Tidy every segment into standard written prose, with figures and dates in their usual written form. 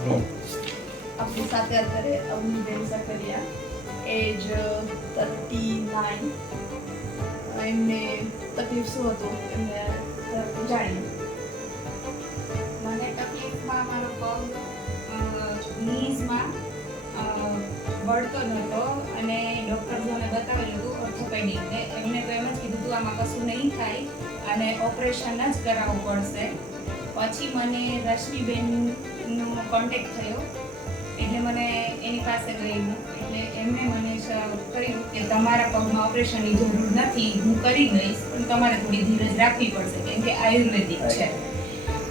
આપણી સાથે અત્યારે અવનીબેન સકરિયા, એજ 39. એમને તકલીફ શું હતું એમને જાણીએ. મને તકલીફમાં મારો પગ નીઝમાં વળતો નહોતો અને ડૉક્ટર્સોને બતાવેલું હતું ઓર્થોપેડિકને. એમને તો એમ જ કીધું હતું આમાં કશું નહીં થાય અને ઓપરેશન જ કરાવવું પડશે. પછી મને રશ્મિબેનનો કોન્ટેક્ટ થયો એટલે મને એની પાસે ગઈ એટલે એમણે મને કહ્યું કે તમારા પગમાં ઓપરેશનની જરૂર નથી, હું કરી દઈશ, પણ તમારે થોડી ધીરજ રાખવી પડશે કેમ કે આયુર્વેદિક છે.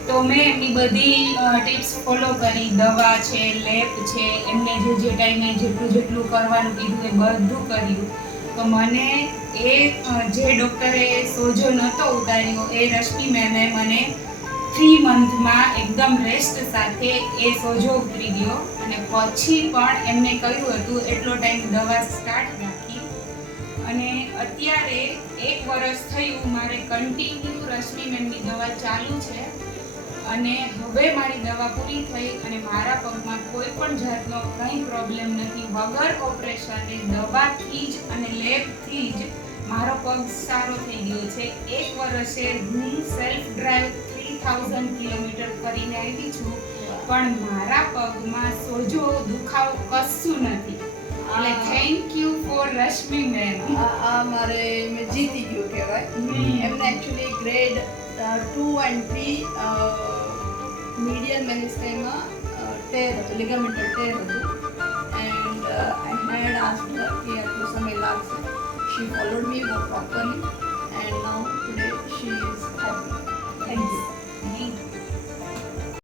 તો મેં એમની બધી ટિપ્સ ફોલો કરી, દવા છે, લેપ છે, એમને જે ટાઈમે જેટલું કરવાનું કીધું એ બધું કર્યું. તો મને એ જે ડૉક્ટરે સોજો નહોતો ઉતાર્યો એ રશ્મિ મેમે મને 3 મંથમાં એકદમ રેસ્ટ સાથે એ સોજો ઉતરી ગયો અને પછી પણ એમને કહ્યું હતું એટલો ટાઈમ દવા સ્ટાર્ટ રાખી અને અત્યારે 1 વર્ષ થયું મારે કન્ટિન્યુ રશ્મિ મેમની દવા ચાલુ છે અને હવે મારી દવા પૂરી થઈ અને મારા પગમાં કોઈ પણ જાતનો કંઈ પ્રોબ્લેમ નથી. વગર ઓપરેશને દવાથી જ અને લેબથી જ મારો પગ સારો થઈ ગયો છે. 1 વર્ષે હું સેલ્ફ ડ્રાઈવ 3000 કિલોમીટર કરીને આવી છું પણ મારા પગમાં સોજો દુખાવો કશું નથી. એટલે thank you for Rashmi ma'am. આ મારે મેં જીતી ગયું કહેવાય. એમને actually grade 2 and 3 medial meniscus tear હતું, ligamental tear હતું. And I had asked her કે આટલો સમય લાગશે. She followed me properly and now today she is happy. Thank you.